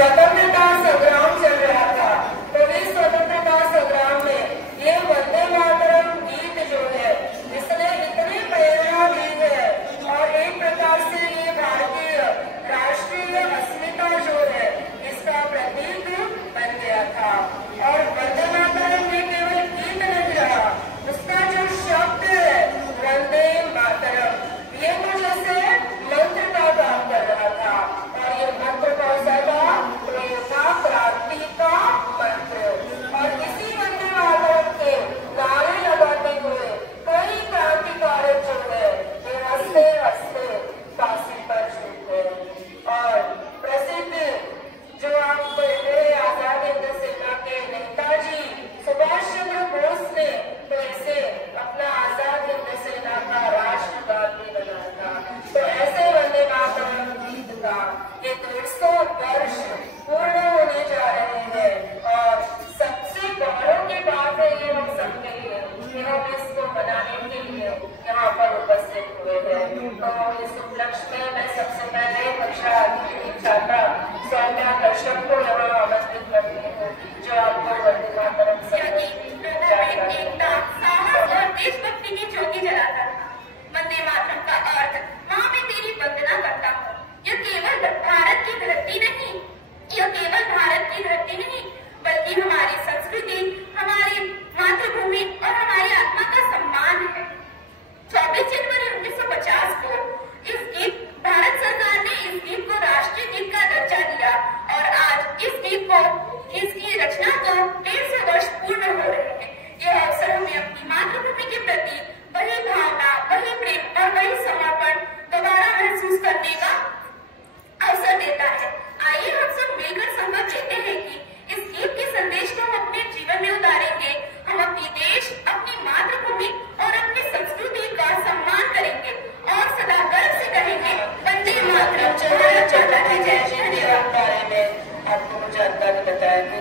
स्वतंत्रता संग्राम चल रहा था। तो इस स्वतंत्रता संग्राम में ये वंदे मातरम गीत जो है इसने इतनी प्रेरणा दी है और एक प्रकार से ये भारतीय राष्ट्रीय अस्मिता जो है इसका प्रतीक बन गया था। और वंदे मातरम में केवल गीत नहीं रहा, उसका जो शब्द है वंदे मातरम ये तो जैसे मंत्र का काम कर रहा था। और ये मंत्र कौन सा था? तो ये था क्रांति का मंत्र। और इसी वंदे मातरम के नारे लगाते हुए कई क्रांतिकारक जो है ये हंसते हंसते फांसी पर छूट गए। और प्रसिद्ध जो आपको आजाद हिंद सेना के नेताजी सुभाष चंद्र बोस ने तो इसे अपना आजाद हिंद सेना का राष्ट्रगान भी बनाया था। तो ऐसे वंदे मातरम गीत का ये 150 वर्ष पूर्ण होने जा रहे हैं और सबसे गौरव की बात है ये हम सबके लिए कि हम इसको मनाने के लिए यहाँ पर उपस्थित हुए हैं। तो इस उपलक्ष्य में मैं सबसे पहले कक्षा की छात्रा सौम्या कश्यप को यहाँ आमंत्रित करती हूँ जो आपको वंदे मातरम देशभक्ति की ज्योति जलाता था। वंदे मातरम का अर्थ माँ मैं तेरी वंदना करता हूँ। यह केवल भारत की धरती नहीं, बल्कि हमारी संस्कृति, हमारी मातृभूमि और हमारी आत्मा का सम्मान है। 24 जनवरी 1950 को भारत सरकार ने इस गीत को राष्ट्रीय गीत का दर्जा दिया और आज इसकी रचना को 150 वर्ष पूर्ण हो रहे हैं। यह अवसर हमें अपनी मातृभूमि के प्रति वही भावना, वही प्रेम और वही समर्पण दोबारा महसूस करने का अवसर देता है। आइए हम सब मिलकर संकल्प लेते हैं कि इस गीत के संदेश को हम अपने जीवन में उतारेंगे। हम अपनी देश, अपनी मातृभूमि और अपनी संस्कृति का सम्मान करेंगे और सदा गर्व से कहेंगे वंदे मातरम। बारे में आपको जानकारी बताएंगे।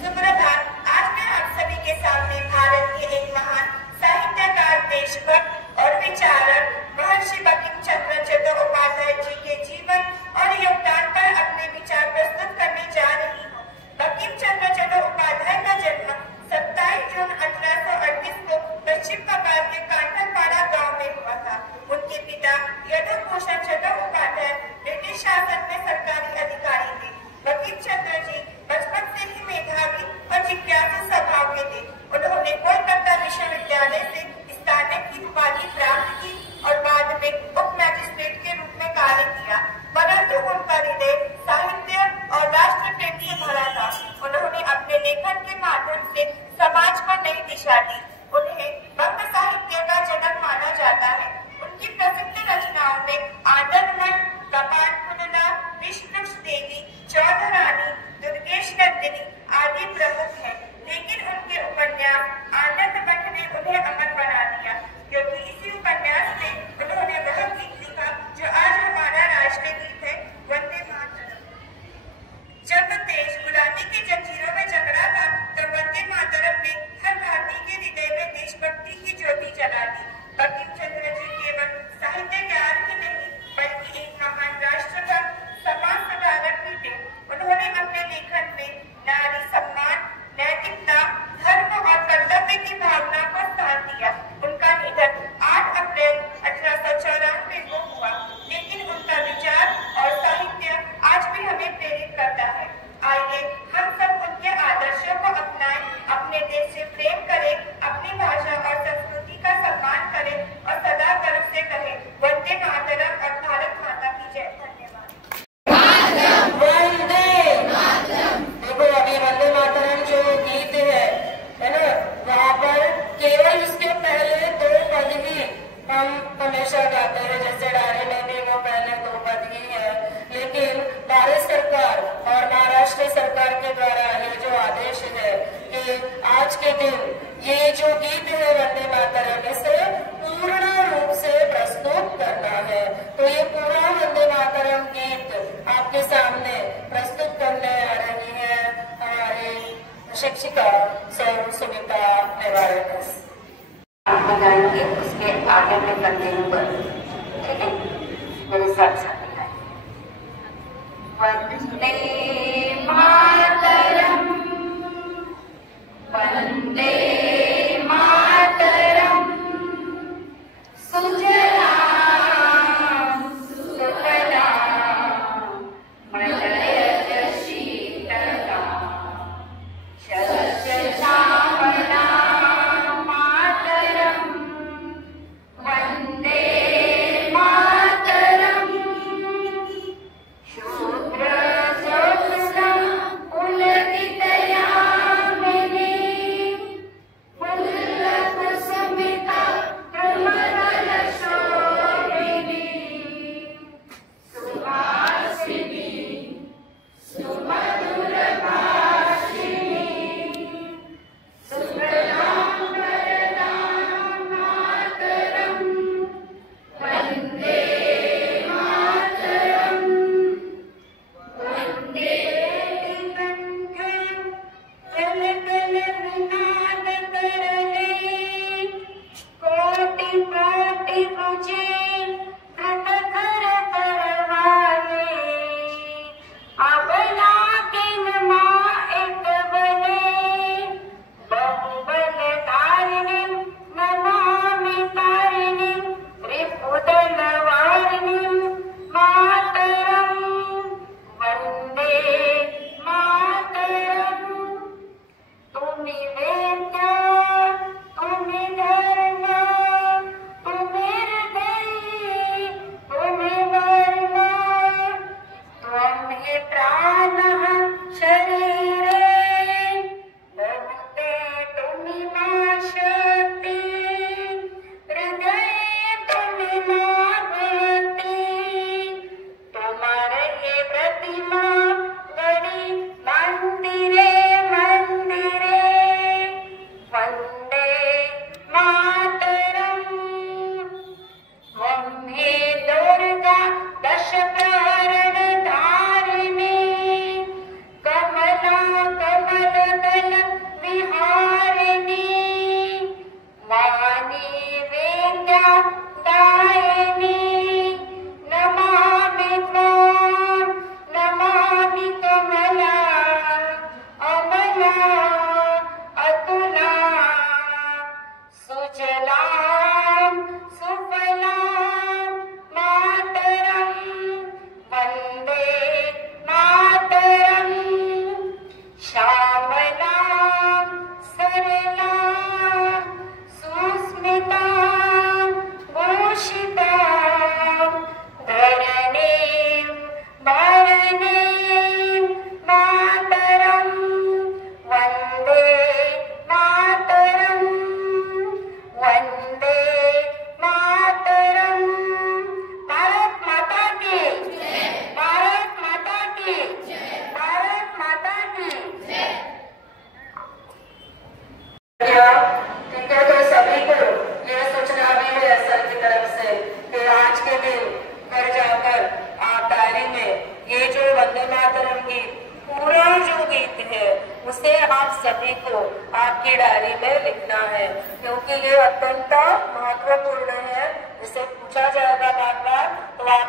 सुप्रभात। आज मैं आप सभी के सामने भारत के एक महान साहित्यकार, देशभक्त और विचारक महर्षि बंकिम चंद्र चट्टोपाध्याय जी के जीवन और योगदान पर अपने विचार प्रस्तुत करने जा रही हूँ। बंकिम चंद्र चट्टोपाध्याय का जन्म 27 जून 1838 को पश्चिम बंगाल के कांठलपाड़ा गांव में हुआ था। उनके पिता यदु भूषण चट्टोपाध्याय ब्रिटिश शासन में सरकारी अधिकारी थे। बंकिम चंद्र जी बचपन से ही मेधावी और जिज्ञासु स्वभाव के थे। उन्होंने कोलकाता विश्वविद्यालय से स्नातक की उपाधि प्राप्त की और बाद में उप मैजिस्ट्रेट के रूप में कार्य किया, परंतु उनका हृदय साहित्य और राष्ट्र प्रेम से भरा था। उन्होंने अपने लेखन के माध्यम से समाज को नई दिशा दी। उन्हें बंग साहित्य का जनक माना जाता है। उनकी प्रसिद्ध रचनाओं में आनंदमठ, कपाट कुंडला, विष्णु देवी, चौधरानी, दुर्गेश नंदिनी आदि प्रमुख हैं। लेकिन उनके उपन्यास आनंदमठ ने उन्हें अमर बना दिया, क्योंकि इसी उपन्यास में उन्होंने वह गीत लिखा जो आज हमारा राष्ट्रीय गीत है, वंदे मातरम। जब देश गुलामी की जंजीरों में जकड़ा था, तब वंदे मातरम ने हर भारतीय के हृदय में देशभक्ति की ज्योति जला दी। बंकिम चंद्र जी केवल साहित्यकार ही नहीं, बल्कि एक महान राष्ट्रभक्त, समाज सुधारक भी थे। उन्होंने अपने लेखन में नारी सम्मान, नैतिकता, धर्म और कर्तव्य की भावना को स्थान दिया। उनका निधन 8 अप्रैल 1894 को हुआ, लेकिन उनका विचार और साहित्य आज भी हमें प्रेरित करता है। आइए हम सब उनके आदर्शों को अपनाएं, अपने देश से प्रेम करें, अपनी भाषा और संस्कृति का सम्मान करें और सदा गर्व से कहें वंदे मातरम और भारत माता की जय। धन्यवाद। देखो अभी वंदे मातरम जो गीत है ना, वहाँ पर केवल उसके पहले 2 पद ही हम हमेशा गाते हैं, जैसे डायरी में भी वो पहले 2 पद ही है। लेकिन भारत सरकार और महाराष्ट्र सरकार के द्वारा ये जो आदेश है कि आज के दिन ये जो गीत है वंदे मातरम इसे पूर्ण रूप से प्रस्तुत करना है। तो ये पूरा वंदे मातरम गीत आपके सामने प्रस्तुत करने आ रही है हमारे शिक्षिका सुनीता नेवारेकस। बताएंगे उसके आगे में कंटिन्यू कर, ठीक है, मेरे साथ साथ बताएं।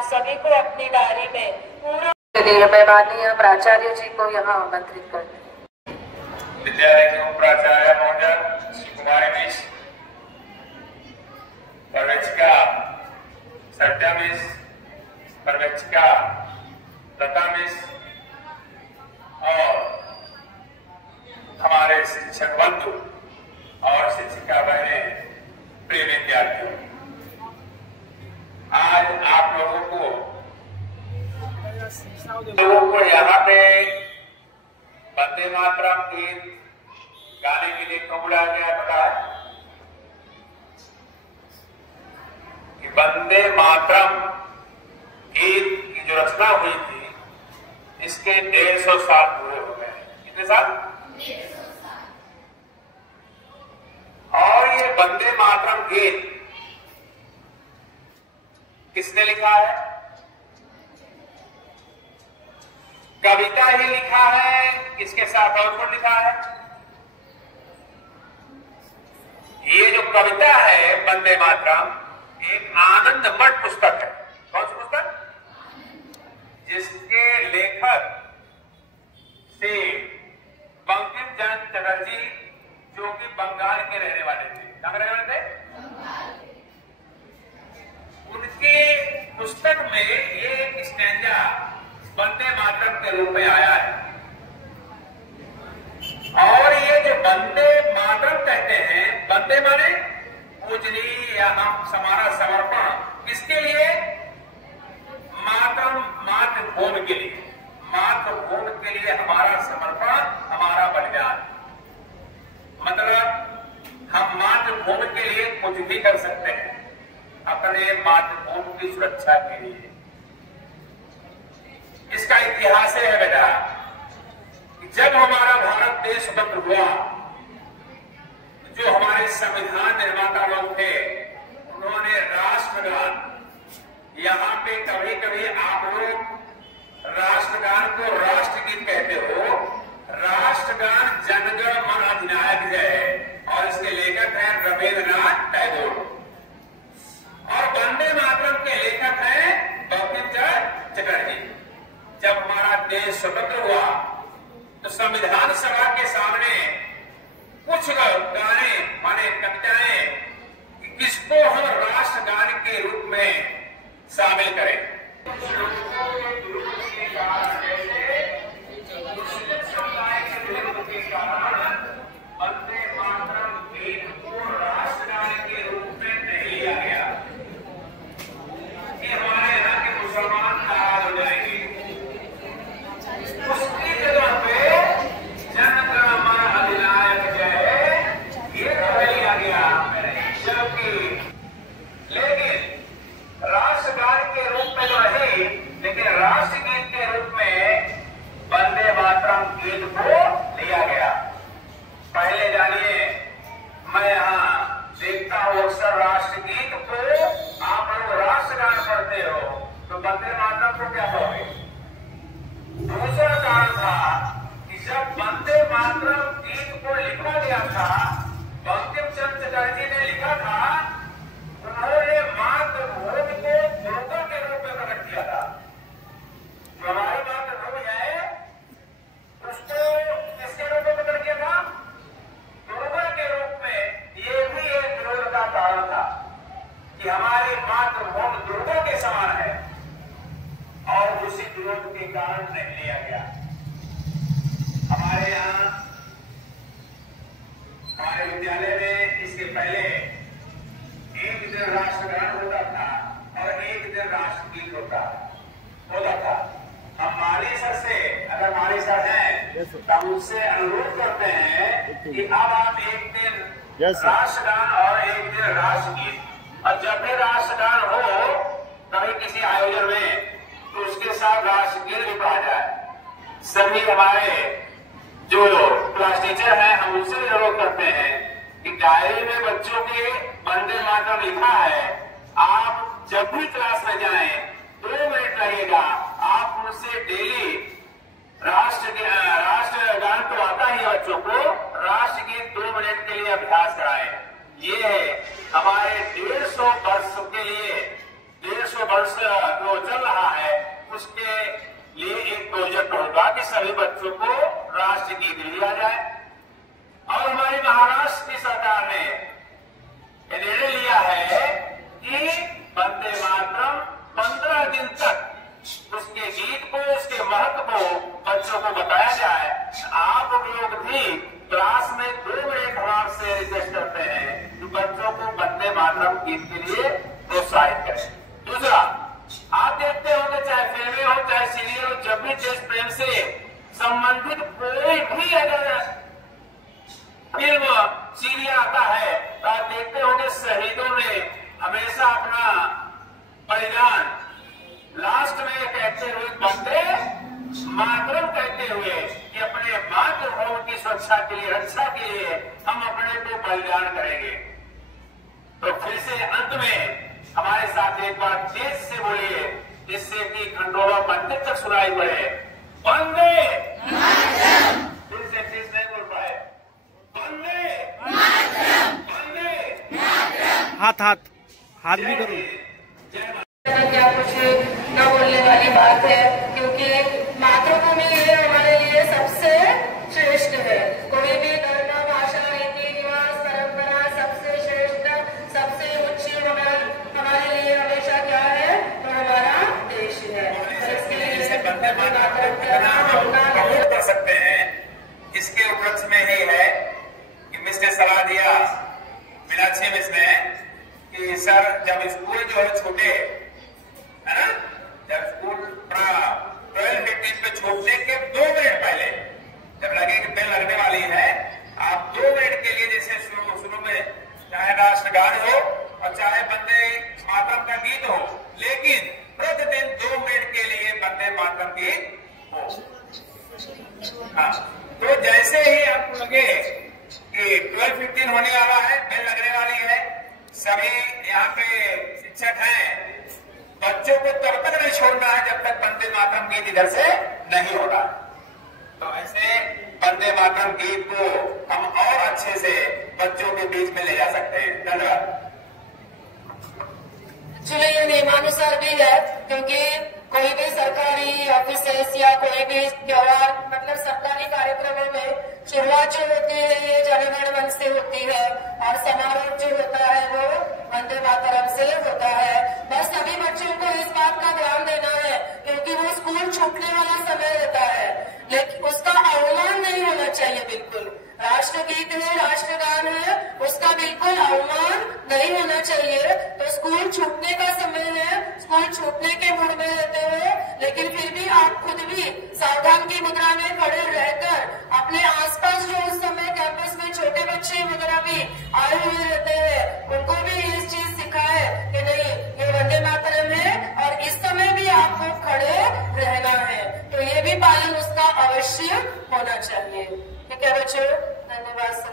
सभी को अपनी डायरी में पूरा मैं माननीय प्राचार्य जी को यहाँ आमंत्रित करती हूँ। विद्यालय के प्राचार्य महोदय श्री कुमारी मिस, पर्यवेक्षिका सत्या मिस, पर्यवेक्षिका लता मिस और हमारे शिक्षक बंधु और शिक्षिका बहनें, प्रिय विद्यार्थियों, आज आप लोगों को यहाँ पे वंदे मातरम गीत गाने के लिए क्यों बुलाया गया है पता है? कि वंदे मातरम गीत की जो रचना हुई थी इसके 150 साल पूरे हो गए। कितने साल? 150 साल। और ये वंदे मातरम गीत किसने लिखा है? कविता ही लिखा है, इसके साथ और कौन लिखा है? ये जो कविता है वंदे मातरम एक आनंद मठ पुस्तक है। कौन सी पुस्तक? जिसके लेखक श्री बंकिम चंद्र चटर्जी, जो कि बंगाल के रहने वाले थे। कहां रहने वाले थे? उनकी पुस्तक में ये एक स्टैंजा वंदे मातरम के रूप में आया है। और ये जो वंदे मातरम कहते हैं, वंदे माने पूजनीय या हम हमारा समर्पण, किसके लिए? मातृभूमि के लिए। मातृभूमि के लिए हमारा समर्पण, हमारा बलिदान। मतलब हम मातृभूमि के लिए कुछ भी कर सकते हैं, अपने मातृभूमि की सुरक्षा के लिए। इसका इतिहास है बेटा कि जब हमारा भारत देश स्वतंत्र हुआ, जो हमारे संविधान निर्माता लोग थे, उन्होंने राष्ट्रगान, यहाँ पे कभी कभी आप लोग राष्ट्रगान को राष्ट्रगीत कहते हो, राष्ट्रगान जनगण मन अधिनायक जय, और इसके लेखक हैं रविंद्रनाथ टैगोर। और वंदे मातरम के लेखक हैं बंकिम चंद्र चटर्जी। जब हमारा देश स्वतंत्र हुआ तो संविधान सभा के सामने कुछ गाने माने कविताएं कि किसको हम राष्ट्रगान के रूप में शामिल करें। वंदे मातरम गीत को राष्ट्रगान के रूप में नहीं लिया गया कि हमारे यहाँ के मुसलमान नाराज हो जाएंगे। उसकी जगह पे जनगण मन अधिनायक जय ये लिया गया। जबकि लेकिन राष्ट्रगान के रूप में तो नहीं, लेकिन राष्ट्रगीत के रूप में वंदे मातरम गीत को लिया गया। पहले जानिए, मैं यहाँ देखता हूँ अक्सर राष्ट्रगीत को आप लोग राष्ट्रगान पढ़ते हो, तो वंदे मातरम को क्या कहोगे? दूसरा कारण था कि जब वंदे मातरम गीत को लिखा गया था, बंकिम चंद्र चटर्जी ने लिखा था, उन्होंने मातृभूमि को दुर्गा के रूप में प्रकट किया था। जो हमारी मातृभूमि है उसको किसके रूप में प्रकट किया था? दुर्गा के रूप में। ये भी एक विरोध का कारण था कि हमारी मातृभूमि दुर्गा के समान है, और उसी विरोध के कारण नहीं लिया गया। हमारे यहाँ हमारे विद्यालय में इसके पहले एक दिन राष्ट्रगान होता था और एक दिन राष्ट्रगीत होता था। हम माली सर से, अगर माली सर हैं तो हम उससे अनुरोध करते हैं कि अब आप एक दिन राष्ट्रगान और एक दिन राष्ट्रगीत, और जब भी राष्ट्रगान हो कभी किसी आयोजन में तो उसके साथ राष्ट्रगीत भी पढ़ा जाए। सभी हमारे जो क्लास टीचर हैं, हम उनसे भी अनुरोध करते हैं कि डायरी में बच्चों के वंदे मातरम लिखा है, आप जब भी क्लास में जाएं 2 मिनट लगेगा, आप उनसे डेली राष्ट्रगान तो आता ही है बच्चों को, राष्ट्रगीत 2 मिनट के लिए अभ्यास कराएं। ये है हमारे 150 वर्ष के लिए, 150 वर्ष जो चल रहा है उसके लिए एक प्रोजेक्ट होगा कि सभी बच्चों को राष्ट्रगीत लिया जाए। और हमारी महाराष्ट्र की सरकार ने निर्णय लिया है कि वंदे मातरम 15 दिन तक उसके गीत को, उसके महत्व को बच्चों को बताया जाए। आप लोग भी क्लास में 2 मिनट हमारे रिक्वेस्ट करते हैं कि बच्चों को वंदे मातरम गीत के लिए प्रोत्साहित करें। दूसरा, आप देखते होंगे चाहे फिल्में हो चाहे सीरियल हो, जब भी देश प्रेम से संबंधित कोई भी अगर फिल्म सीरियल आता है तो आप देखते होंगे शहीदों ने हमेशा अपना बलिदान लास्ट में कहते हुए वंदे मातरम कहते हुए कि अपने मातृभूमि की सुरक्षा के लिए, रक्षा के लिए हम अपने को बलिदान करेंगे। तो फिर से अंत में हमारे साथ एक बार तेज से बोलिए जिससे कि खंडोबा मंदिर तक सुनाई पड़े, वंदे मातरम। फिर से तेज नहीं बोल पाए, वंदे मातरम, वंदे मातरम। हाथ भी करो। क्या कुछ न बोलने वाली बात है, क्योंकि मातृभूमि ये हमारे लिए सबसे श्रेष्ठ है। कोई भी धर्म, भाषा, रीति रिवाज, परंपरा सबसे श्रेष्ठ, सबसे उच्च हमारे लिए हमेशा क्या है, तो हमारा देश है। इसके लिए वंदे मातरम कर सकते हैं। इसके उपलक्ष्य में ही है कि मिस ने सलाह दिया, मीनाक्षी मिस ने, कि सर जब स्कूल जो है छोटे है ना, जब स्कूल 12:15 पे छोड़ने के 2 मिनट पहले जब लगे कि बेल लगने वाली है, आप 2 मिनट के लिए जैसे शुरू में चाहे राष्ट्रगान हो और चाहे वंदे मातरम का गीत हो, लेकिन प्रतिदिन 2 मिनट के लिए वंदे मातरम गीत हो। हाँ, तो जैसे ही आपको लगे कि 12:15 होने वाला है, बेल लगने वाली है, सभी यहाँ पे शिक्षक हैं, बच्चों को तब तक नहीं छोड़ना है जब तक वंदे मातरम गीत इधर से नहीं होगा। तो ऐसे वंदे मातरम गीत को हम और अच्छे से बच्चों के बीच में ले जा सकते हैं। धन्यवाद। चलिए ये नियमानुसार भी है, क्योंकि कोई भी सरकारी ऑफिस या कोई भी त्योहार, मतलब सरकारी कार्यक्रमों में शुरुआत जो होती है ये जनगण मन से होती है और समारोह जो होता है वो वंदे मातरम से होता है। बस सभी बच्चों को इस बात का ध्यान देना है, क्योंकि वो स्कूल छूटने वाला समय रहता है, लेकिन उसका अवमान नहीं होना चाहिए। बिल्कुल राष्ट्रगीत है, राष्ट्रगान है, उसका बिल्कुल अवमान नहीं होना चाहिए। तो स्कूल छूटने का समय है, स्कूल छूटने के मूड में रहते हुए, लेकिन फिर भी आप खुद भी सावधान की मुद्रा में खड़े रहकर अपने आसपास जो उस समय कैंपस में छोटे बच्चे वगैरह भी आए हुए रहते हैं, उनको भी ये चीज सिखाए कि नहीं, ये वंदे मातरम है और इस समय भी आपको खड़े रहना है। तो ये भी पालन उसका अवश्य होना चाहिए। ठीक है बच्चों, धन्यवाद।